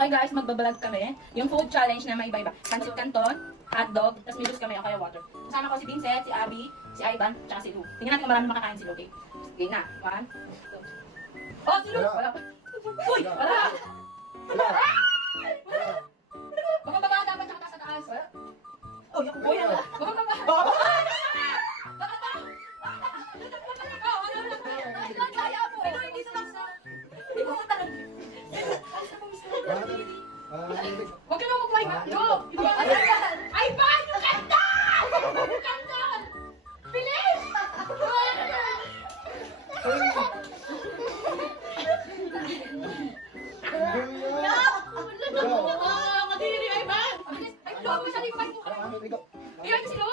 Okay guys, magbablog kami. Yung food challenge na may iba-iba. Pancit Canton, hotdog, tapos may juice kami o kaya water. Kasama ko si Vincent, si Abby, si Ivan, tsaka si Lou. Tingnan natin kung marami makakain si Lou, okay? Okay na. 1, 2. Oh, si Lou! Wala pa. Uy! Wala! Wala. Mga baba dapat tsaka taas sa taas. Oh, yung Uy, mga baba. Baba! Huwag ka na magpahinga. Go! Ay, paano yung kanta? Yung kanta! Bilis! Kadiri, ay ba? Ay, lobo siya rin pa. Ilan si Lo?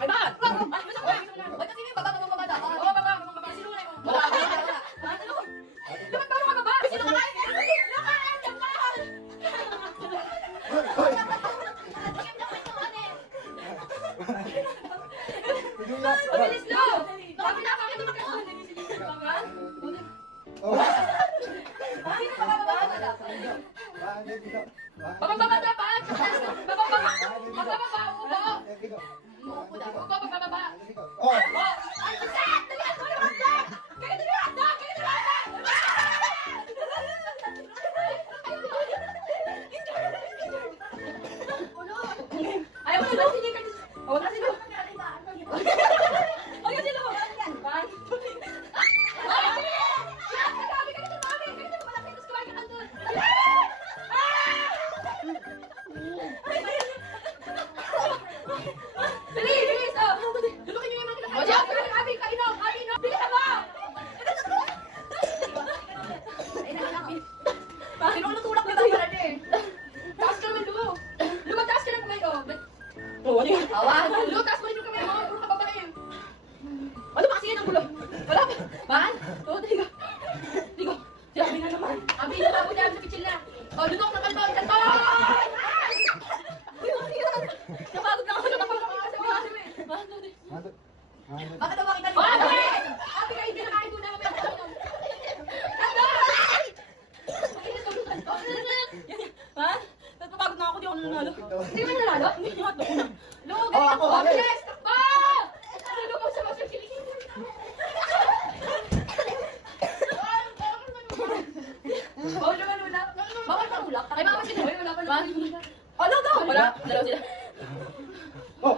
Ay ba? Ba't kasi may baba dapat? Oo, baba. Si Lo na yun. Baba. Dapat paano ka baba? Sino ka kain? Mabilis Lo! Sabi na kami naman ka. Sino ka bababa? Bababa dapat! Bababa! Upo daw. Upo, bababa. Oh! Ay, Seth! Dalihan mo yung hotdog! Kaya dali yung hotdog! Kaya dali yung hotdog! Ayaw mo na sige ka. Oh, wala sila. Oh, yan sila. One, two, three. Ay, bilis! Grabe ka dito, mami! Kaya dito malaki. Tapos kumain ka nandun. Dali, bilis! Oh, lulukin niyo yung mga kinakain. Oh, diyan! Abi, kainom! Abi, no! Bilisan mo! Sino ka natulak na tayo pala din? Taas ka naman, Lu! Lu, mataas ka na kamay, oh! Oh, ano yun? Awan! Lu, taas mo rin yung kamay, oh! Puro ka babae. Ano ba kasi yan ang gulo? Wala pa! Man? Oh, tigo! Tigo! Sabi na naman! Abi, nababo dyan sa pichil na! Oh, lutok na kalbang! Kalbang! Uy, mga yan! Napagod na ako sa kapag ako sa mga sabi! Bakit daw makita niyo? Abi! Abi, kayo pinakain ko na kami ako. Ha? Napapagod na ako, di ako nanalo. Hindi mo nanalo? Hindi mo nanalo. Lugo, Oh, ako, ganyan. ako. Bilis! Takbo! Lugo mo sa Master Chili. Bawal naman ulak. Bawal ka ulak. Ay, bawal sila. Ay, wala pa naman. Ano daw? Wala. Dalaw sila. Oh!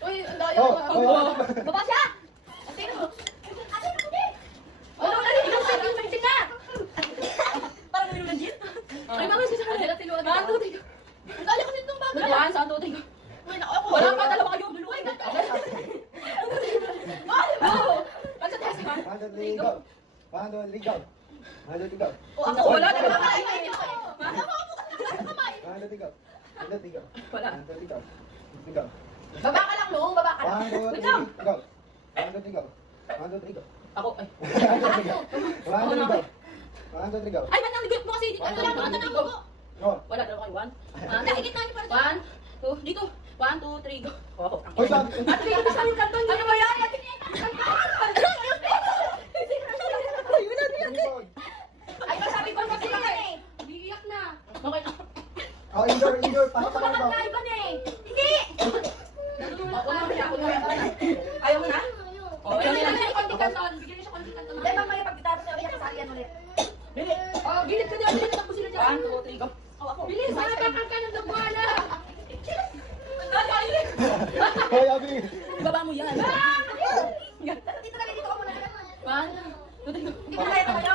Uy, ang daya Oh, ba? oh. Baba siya! Tingnan mo. Ano na rin? Tingnan mo. Tingnan na! Parang may legit. Ay, mga sisa ka nila. Saan tutin ko? Ang dali kasi itong bago. Saan? Saan tutin ko? Wala pa. Dalawa kayo. Duluay ka. Ang sa taas ka. O ako, wala. Dalawa ka. Ay, wala. Baba ka lang, Long. Baba ka lang. Wait lang. Ako, ay. Ay, ba't naligot mo kasi? Ano lang, natatang ko. Wala, dalawa kayo. One. Nakikit na niyo para. One, two, dito. 1, 2, 3, go. Oh, ang Hoy, Bob! At kaya ka sa yung kanton. Ano ba yan? Ay, masabi ko kasi eh. Biiyak na. Okay na. Oh, indoor, para Baka pa na iba na eh. Hindi! Ayaw mo na? Oh, ayaw na. Bigyan niyo konti kanton. Bigyan niyo siya konti kanton. Dahil mamaya pagkatapos na ulit, kasalian ulit. Bili. Oh, gilid ka dyan. Gilid ako sila dyan. 1, 2, 3, go. Ako. Bilis, makakakal ka ng dagwala. Hoy, Abi! Baba mo yan. Dito na, dito ka muna. 1, 2, 3, go. Hindi pa kaya tayo.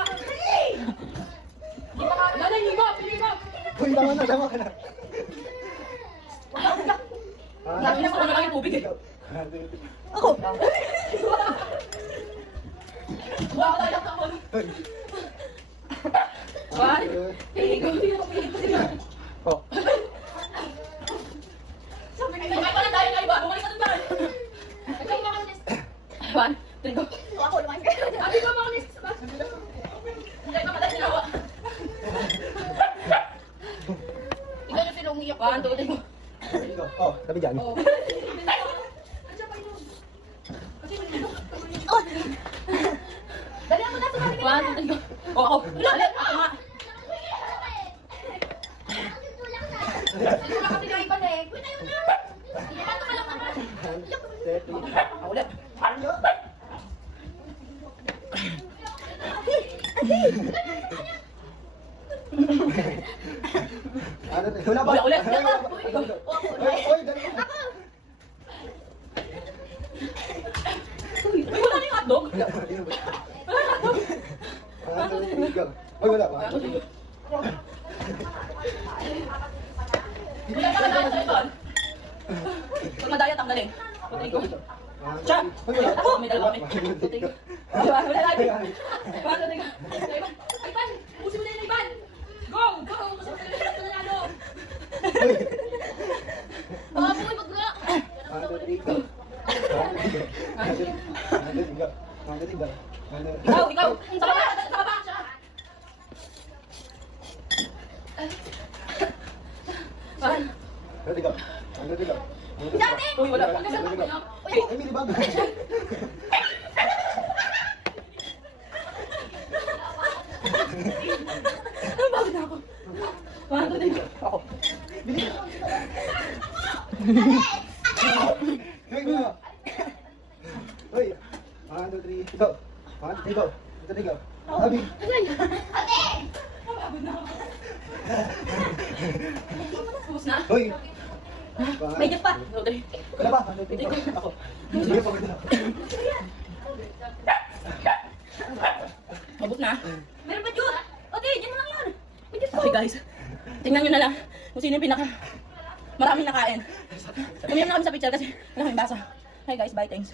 Nanay, higo. Higo. Hoy, tama ka na. Sabi na ko na lang yung tubig eh. Ako! Wow, tayo ka mo. Hoy! 1, higo. Oh! Sabi na, ay, wala tayo kayo ba? Bumalik ka dun ba? Ikaw makalis. 1, 3, go. Ako, lumayan ka. Abi ko makalis. Hindi ka pala ginawa. Ikaw na sila umiyak. 1, 2, 3, go. Oh, tabi dyan. Oh. Andiyan pa yun. Kasi may ano. Dali ako na, sumali ka na. 1, 2, 3, go. Oh, ako. Wala, ako nga. Ano to? Wala pa. Ulit. Wala pa. Oy, dali. Uy, wala na yung hotdog. Wala pa. Wala na hotdog. Ano to? Ikaw. Oy, wala pa. Wala ka na sa ito. Pag madaya, tanggalin. Putay ko. Siya! Oy, wala pa. Ako, may dalawa kami. Putay ko. Wala lagi. Wala lagi. Ivan! Pusin mo na yun, Ivan! Go! Go! Kasi magkakalit ka na lalo. Mga buhay, magla! Ano to? Ikaw. Ikaw! Sa baba! Sa baba! Uy, wala pa. Emily, bago. Bakit na ako? Bakit na din? Ako. Hoy, 1, 2, 3, ikaw. 1, 2, 3, ikaw. Ito, ikaw. Sabi. Tapos na? Hoy. May gift pa. Wala pa. 1, 2, 3, ikaw. Ako. Sige pa kita. Mabot na. Meron ba Diyos? Okay, dyan mo lang yun. Okay guys, tingnan nyo na lang kung sino yung pinaka maraming nakain. Umiyak na kami sa picture kasi wala kaming basa. Hi guys, bye, thanks.